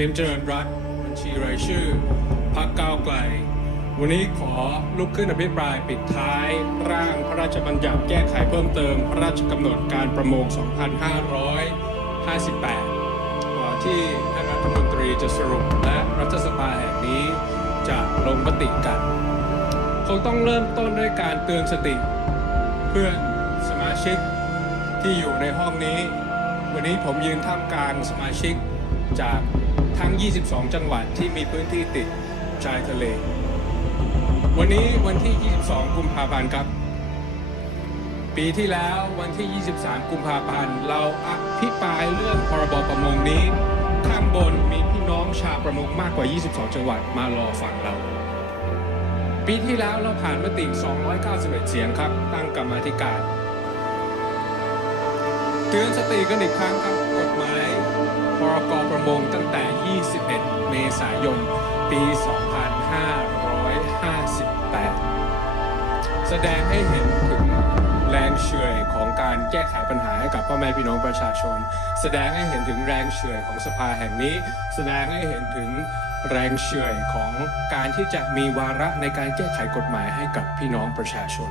ลิมเจริญรัตน์บัญชีรายชื่อพรรคก้าวไกล วันนี้ขอลุกขึ้นอภิปรายปิดท้ายร่างพระราชบัญญัติแก้ไขเพิ่มเติม พระราชกำหนดการประมง 2558กว่าที่ท่านรัฐมนตรีจะสรุปและรัฐสภาแห่งนี้จะลงมติกัน คงต้องเริ่มต้นด้วยการเตือนสติ เพื่อนสมาชิกที่อยู่ในห้องนี้ วันนี้ผมยืนท่ามกลางสมาชิกจาก ทั้ง 22 จังหวัดที่มีพื้นที่ติดชายทะเล วันนี้วันที่ 22 กุมภาพันธ์ครับ ปีที่แล้ววันที่ 23 กุมภาพันธ์ เราอภิปรายเรื่องพรบประมงนี้ ข้างบนมีพี่น้องชาวประมงมากกว่า 22 จังหวัดมารอฟังเรา ปีที่แล้วเราผ่านมติ 291 เสียงครับ ตั้งกรรมธิการ เตือนสติกันอีกครั้งครับกฎหมาย พรกประมงตั้งแต่ 21 เมษายน ปี 2558 แสดงให้เห็นถึงแรงเฉื่อยของการแก้ไขปัญหาให้กับพ่อแม่พี่น้องประชาชน แสดงให้เห็นถึงแรงเฉื่อยของสภาแห่งนี้ แสดงให้เห็นถึงแรงเฉื่อยของการที่จะมีวาระในการแก้ไขกฎหมายให้กับพี่น้องประชาชน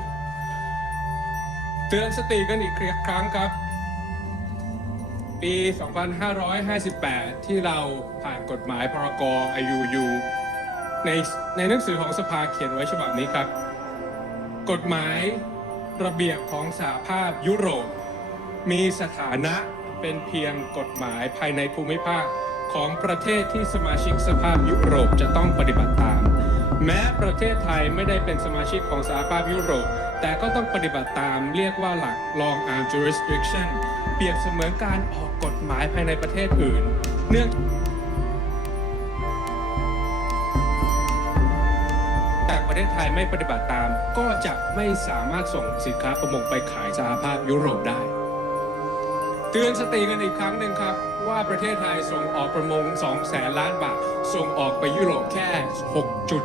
เตือนสติกันอีกครั้งครับ ปี 2558 ที่เราผ่านกฎหมายพรกร IUU ในในหนังสือของสภาเขียนไว้ฉบับนี้ครับ กฎหมายระเบียบของสหภาพยุโรป มีสถานะเป็นเพียงกฎหมายภายในภูมิภาคของประเทศที่สมาชิกสภาพยุโรปจะต้องปฏิบัติตาม แม้ประเทศไทยไม่ได้เป็นสมาชิกของสหภาพยุโรป แต่ก็ต้องปฏิบัติตามเรียกว่าหลัก long arm jurisdiction เปรียบเสมือนการออกกฎหมายภายในประเทศอื่น เนื่องแต่ประเทศไทยไม่ปฏิบัติตาม ก็จะไม่สามารถส่งสินค้าประมงไปขายสหภาพยุโรปได้ เตือนสติกันอีกครั้งหนึ่งครับ ว่าประเทศไทยส่งออกประมง 2 แสนล้านบาท ส่งออกไปยุโรปแค่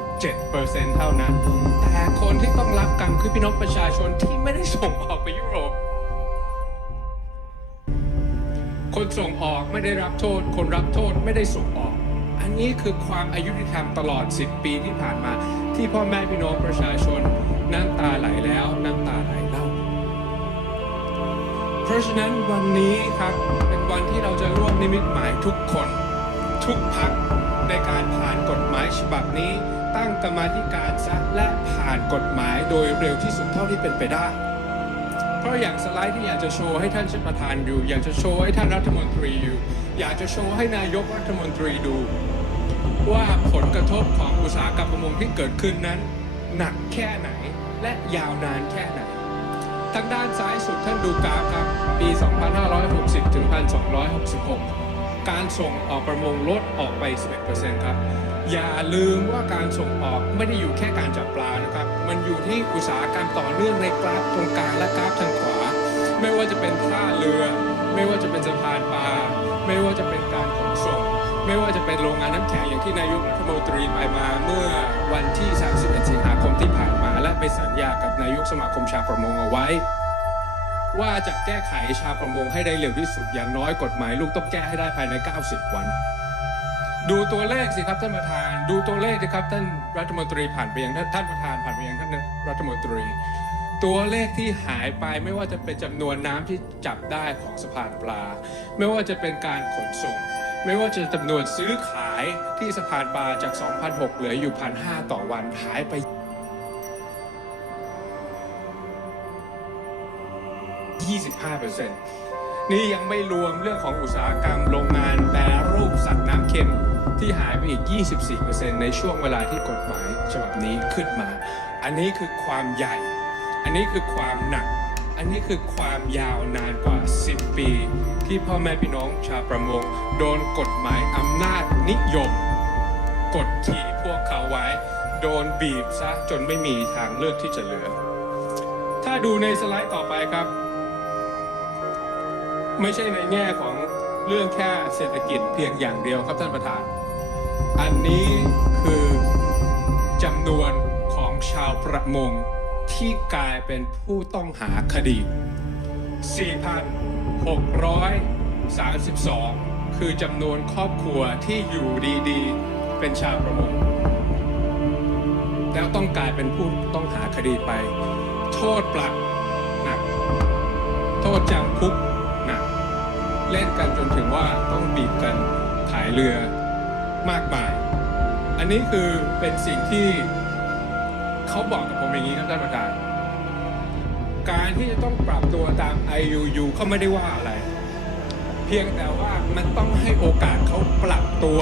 6.7%เท่านั้น แต่คนที่ต้องรับกรรมคือพี่น้องประชาชนที่ไม่ได้ส่งออกไปยุโรป คนส่งออกไม่ได้รับโทษ คนรับโทษไม่ได้ส่งออก อันนี้คือความอายุติธรรมตลอด 10 ปีที่ผ่านมา ที่พ่อแม่พี่น้องประชาชนน้ำตาไหลแล้วน้ำตาไหล เพราะฉะนั้นวันนี้ครับเป็นวันที่เราจะร่วมนิมิตหมายทุกคน ทุกพักในการผ่านกฎหมายฉบับนี้ ตั้งกรรมาธิการซะและผ่านกฎหมายโดยเร็วที่สุดเท่าที่เป็นไปได้ เพราะอย่างสไลด์ที่อยากจะโชว์ให้ท่านประธานดูอยากจะโชว์ให้ท่านรัฐมนตรีอยู่อยากจะโชว์ให้นายกรัฐมนตรีดู ว่าผลกระทบของอุตสาหกรรมประมงที่เกิดขึ้นนั้น หนักแค่ไหนและยาวนานแค่ไหน ทางด้านซ้ายสุดท่านดูกราฟครับปี 2560 ถึง 1266 การส่งออกประมงลดออกไป 11%ครับอย่าลืมว่าการส่งออกไม่ได้อยู่แค่การจับปลานะครับ มันอยู่ที่อุตสาหกรรมต่อเนื่องในกราฟตรงกลางและกราฟทางขวา ไม่ว่าจะเป็นท่าเรือ ไม่ว่าจะเป็นสะพานปลา ไม่ว่าจะเป็นการขนส่ง ไม่ว่าจะเป็นโรงงานน้ำแข็งอย่างที่นายกรัฐมนตรีไปมาเมื่อ ไปสัญญากับนายกสมาคมชาวประมงเอาไว้ ว่าจะแก้ไขชาวประมงให้ได้เร็วที่สุดอย่างน้อยกฎหมายลูกต้องแก้ให้ได้ภายใน 90 วัน ดูตัวเลขสิครับท่านประธาน ดูตัวเลขสิครับท่านรัฐมนตรีผ่านไปยังท่านท่านประธานผ่านไปยังท่านรัฐมนตรี ตัวเลขที่หายไปไม่ว่าจะเป็นจำนวนน้ำที่จับได้ของสะพานปลา ไม่ว่าจะเป็นการขนส่งไม่ว่าจะจำนวนซื้อขายที่สะพานปลาจาก 2,006 เหลืออยู่ 1,500 ต่อวันหายไป 5%นี่ยังไม่รวมเรื่องของอุตสาหกรรมโรงงานแปรรูปสัตว์น้ำเค็มที่หายไปอีก 24%ในช่วงเวลาที่กฎหมายฉบับนี้ขึ้นมา อันนี้คือความใหญ่ อันนี้คือความหนัก อันนี้คือความยาวนานกว่า 10 ปี ที่พ่อแม่พี่น้องชาวประมงโดนกฎหมายอำนาจนิยม กดขี่พวกเขาไว้ โดนบีบซะจนไม่มีทางเลือกที่จะเหลือ ถ้าดูในสไลด์ต่อไปครับ ไม่ใช่ในแง่ของเรื่องแค่เศรษฐกิจเพียงอย่างเดียวครับท่านประธาน อันนี้คือจำนวนของชาวประมงที่กลายเป็นผู้ต้องหาคดี 4,632 คือจำนวนครอบครัวที่อยู่ดีๆ เป็นชาวประมง แล้วต้องกลายเป็นผู้ต้องหาคดีไป โทษปรับหนัก โทษจำคุก เล่นกันจนถึงว่าต้องบีบกันขายเรือมากมาย อันนี้คือเป็นสิ่งที่เขาบอกกับผมอย่างนี้ครับท่านประธาน การที่จะต้องปรับตัวตาม IUU เขาไม่ได้ว่าอะไร เพียงแต่ว่ามันต้องให้โอกาสเขาปรับตัว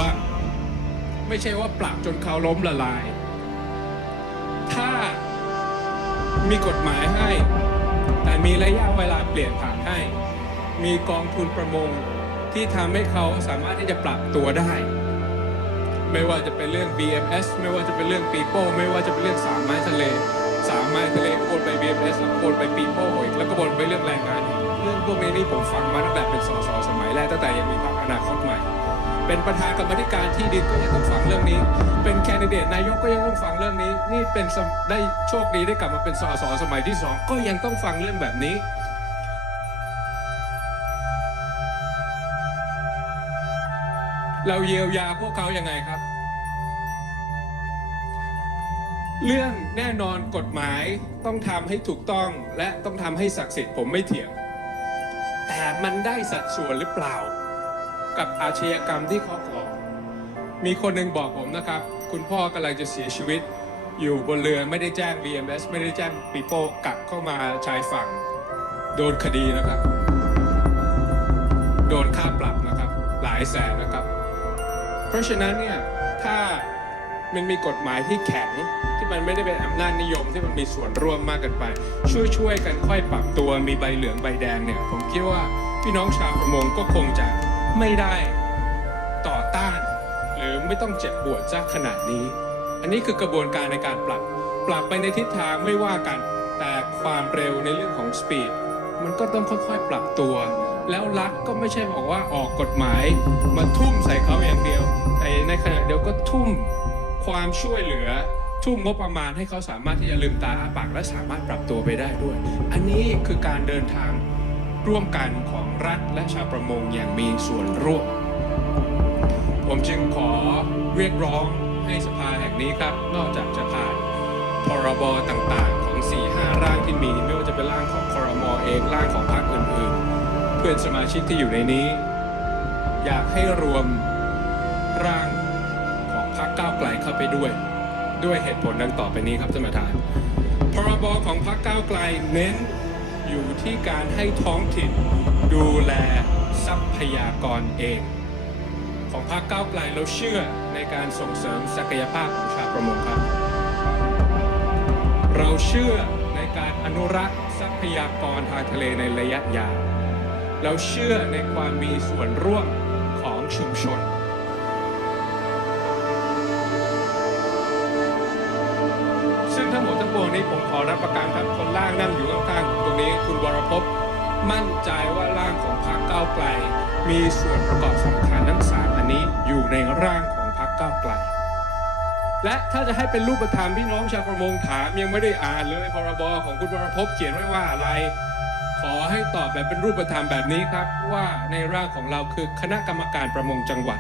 ไม่ใช่ว่าปรับจนเขาล้มละลาย ถ้ามีกฎหมายให้ แต่มีระยะเวลาเปลี่ยนผ่านให้ มีกองทุนประมงที่ทำให้เขาสามารถที่จะปรับตัวได้ ไม่ว่าจะเป็นเรื่อง BMS ไม่ว่าจะเป็นเรื่องปีโป้ไม่ว่าจะเป็นเรื่องสามไม้ทะเลสามไม้ทะเลโอนไป BMS แล้วโอนไปปีโป้อีกแล้วก็วนไปเรื่องแรงงานอีกเรื่องพวกนี้นี่ผมฟังมาตั้งแต่เป็นสสสมัยแรกตั้งแต่ยังมีพรรคอนาคตใหม่ เป็นประธานกรรมธิการที่ดินก็ยังต้องฟังเรื่องนี้ เป็นแคนดิเดตนายกก็ยังต้องฟังเรื่องนี้ นี่เป็นได้โชคดีได้กลับมาเป็นสสสมัยที่สองก็ยังต้องฟังเรื่องแบบนี้ เราเยียวยาพวกเขายังไงครับ เรื่องแน่นอนกฎหมายต้องทำให้ถูกต้องและต้องทำให้ศักดิ์สิทธิ์ผมไม่เถียง แต่มันได้สัดส่วนหรือเปล่า กับอาชญากรรมที่เขาก่อมีคนหนึ่งบอกผมนะครับ คุณพ่อกำลังจะเสียชีวิต อยู่บนเรือไม่ได้แจ้ง BMS ไม่ได้แจ้งปีโป้กลับเข้ามาชายฝั่ง โดนคดีนะครับ โดนค่าปรับนะครับ หลายแสนนะครับ เพราะฉะนั้นเนี่ยถ้ามันมีกฎหมายที่แข็งที่มันไม่ได้เป็นอำนาจนิยมที่มันมีส่วนร่วมมากเกันไป ช่วยช่วยๆกันค่อยปรับตัวมีใบเหลืองใบแดงเนี่ย ผมคิดว่าพี่น้องชาวประมงก็คงจะไม่ได้ต่อต้าน หรือไม่ต้องเจ็บปวดซะขนาดนี้ อันนี้คือกระบวนการในการปรับ ปรับไปในทิศทางไม่ว่ากัน แต่ความเร็วในเรื่องของสปีดมันก็ต้องค่อยๆ ปรับตัว แล้วรัฐก็ไม่ใช่บอกว่าออกกฎหมายมาทุ่มใส่เขาอย่างเดียว แต่ในขณะเดียวก็ทุ่มความช่วยเหลือ ทุ่มงบประมาณให้เขาสามารถที่จะลืมตาอ้าปากและสามารถปรับตัวไปได้ด้วย อันนี้คือการเดินทางร่วมกันของรัฐและชาวประมงอย่างมีส่วนร่วม ผมจึงขอเรียกร้องให้สภาแห่งนี้ครับ นอกจากจะผ่านพรบต่างๆ ของ 4-5 ร่างที่มี ไม่ว่าจะเป็นร่างของคอรมอเองร่างของพรรค พื่อนสมาชิกที่อยู่ในนี้ อยากให้รวมร่างของพรรคก้าวไกลเข้าไปด้วย ด้วยเหตุผลดังต่อไปนี้ครับท่านประธานพรบของพรรคก้าวไกลเน้นอยู่ที่การให้ท้องถิ่นดูแลทรัพยากรเอง ของพรรคก้าวไกลเราเชื่อในการส่งเสริมศักยภาพของชาวประมงครับ เราเชื่อในการอนุรักษ์ทรัพยากรทางทะเลในระยะยาว เราเชื่อในความมีส่วนร่วมของชุมชน ซึ่งทั้งหมดทั้งปวงนี้ผมขอรับประกันครับคนล่างนั่งอยู่ข้างๆผมตรงนี้คุณวรพพมั่นใจว่าร่างของพรรคก้าวไกล มีส่วนประกอบสำคัญทั้งสามอันนี้อยู่ในร่างของพรรคก้าวไกล และถ้าจะให้เป็นรูปธรรมพี่น้องชาวประมงถามยังไม่ได้อ่านเลยพรบของคุณวรพพเขียนไว้ว่าอะไร ขอให้ตอบแบบเป็นรูปธรรมแบบนี้ครับ ว่าในร่างของเราคือคณะกรรมการประมงจังหวัด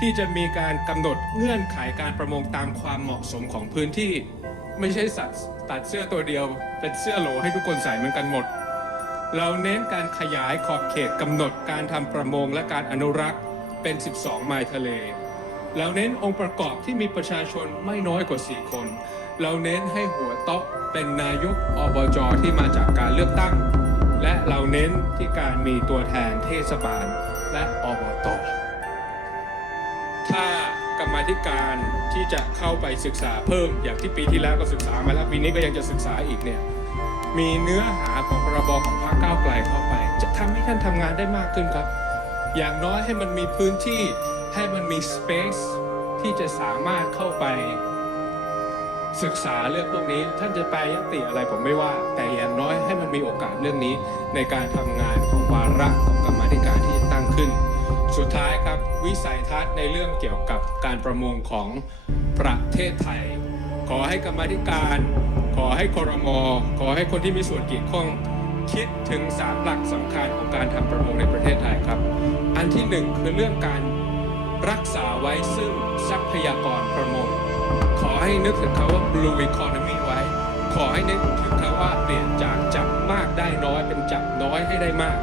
ที่จะมีการกำหนดเงื่อนไขการประมงตามความเหมาะสมของพื้นที่ ไม่ใช่สัตว์ตัดเสื้อตัวเดียว เป็นเสื้อโหลให้ทุกคนใส่เหมือนกันหมด เราเน้นการขยายขอบเขตกำหนดการทำประมงและการอนุรักษ์เป็น 12 ไมล์ทะเลเราเน้นองค์ประกอบที่มีประชาชนไม่น้อยกว่า 4 คน เราเน้นให้หัวโต๊ะเป็นนายกอบจที่มาจากการเลือกตั้ง และเราเน้นที่การมีตัวแทนเทศบาลและอบตถ้ากรรมธิการที่จะเข้าไปศึกษาเพิ่มอย่างที่ปีที่แล้วก็ศึกษามาแล้วปีนี้ก็ยังจะศึกษาอีกเนี่ยมีเนื้อหาของพรบของพรรคก้าวไกลเข้าไป จะทำให้ท่านทำงานได้มากขึ้นครับ อย่างน้อยให้มันมีพื้นที่ให้มันมี space ที่จะสามารถเข้าไป ศึกษาเรื่องพวกนี้ ท่านจะแปลยติอะไรผมไม่ว่า แต่อย่างน้อยให้มันมีโอกาสเรื่องนี้ ในการทำงานของวาระของกรรมธิการที่จะตั้งขึ้น สุดท้ายครับวิสัยทัศน์ในเรื่องเกี่ยวกับการประมงของประเทศไทย ขอให้กรรมธิการ ขอให้ครมขอให้คนที่มีส่วนเกี่ยวข้องคิดถึงสามหลักสำคัญของการทำประมงในประเทศไทยครับ อันที่หนึ่งคือเรื่องการรักษาไว้ซึ่งทรัพยากรประมง ขอให้นึกถึงคำว่า blue economy ไว้ ขอให้นึกถึงคำว่าเปลี่ยนจากจับมากได้น้อยเป็นจับน้อยให้ได้มาก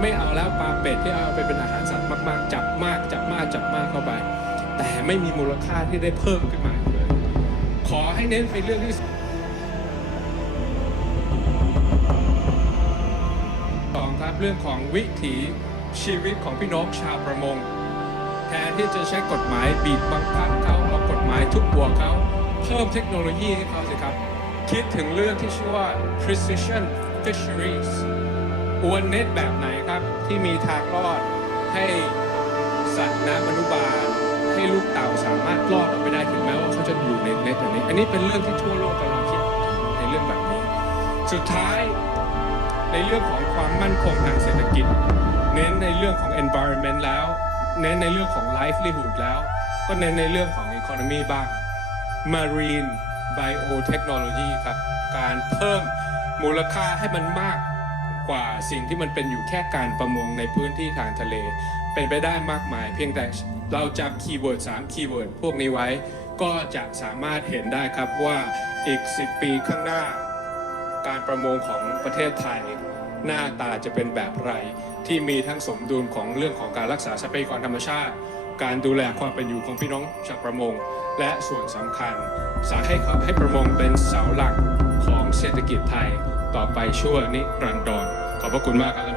ไม่เอาแล้วปลาเป็ดที่เอาไปเป็นอาหารสัตว์มากๆ จับมากจับมากจับมากเข้าไป แต่ไม่มีมูลค่าที่ได้เพิ่มขึ้นมาเลย ขอให้เน้นไปเรื่องที่สองครับเรื่องของวิถีชีวิตของพี่น้องชาวประมง แทนที่จะใช้กฎหมายบีบบังคับเขา มายทุกบหัวเขาเพิ่มเทคโนโลยีให้เขาสิครับ คิดถึงเรื่องที่ชื่อว่า precision fisheries อวนเน็ตแบบไหนครับ ที่มีทางรอดให้สัตว์น้ำอนุบาลให้ลูกเต่าสามารถรอดออกไปได้ถึงแม้ว่าเขาจะอยู่ในเน็ตแบบนี้ อันนี้เป็นเรื่องที่ทั่วโลกกำลังคิดในเรื่องแบบนี้ สุดท้ายในเรื่องของความมั่นคงทางเศรษฐกิจ เน้นในเรื่องของ environment แล้ว เน้นในเรื่องของ livelihood แล้ว ก็เน้นในเรื่องของ economy บ้าง marine biotechnology ครับ การเพิ่มมูลค่าให้มันมากกว่าสิ่งที่มันเป็นอยู่แค่การประมงในพื้นที่ทางทะเล เป็นไปได้มากมาย เพียงแต่เราจำคีย์เวิร์ด3คีย์เวิร์ดพวกนี้ไว้ ก็จะสามารถเห็นได้ครับว่าอีก 10 ปีข้างหน้า การประมงของประเทศไทย หน้าตาจะเป็นแบบไร ที่มีทั้งสมดุลของเรื่องของการรักษาทรัพยากรธรรมชาติ การดูแลความเป็นอยู่ของพี่น้องชาวประมง และส่วนสำคัญสาให้ควาให้ประมงเป็นเสาหลักของเศรษฐกิจไทยต่อไปชั่วนิรันดรขอบพระคุณมากครับ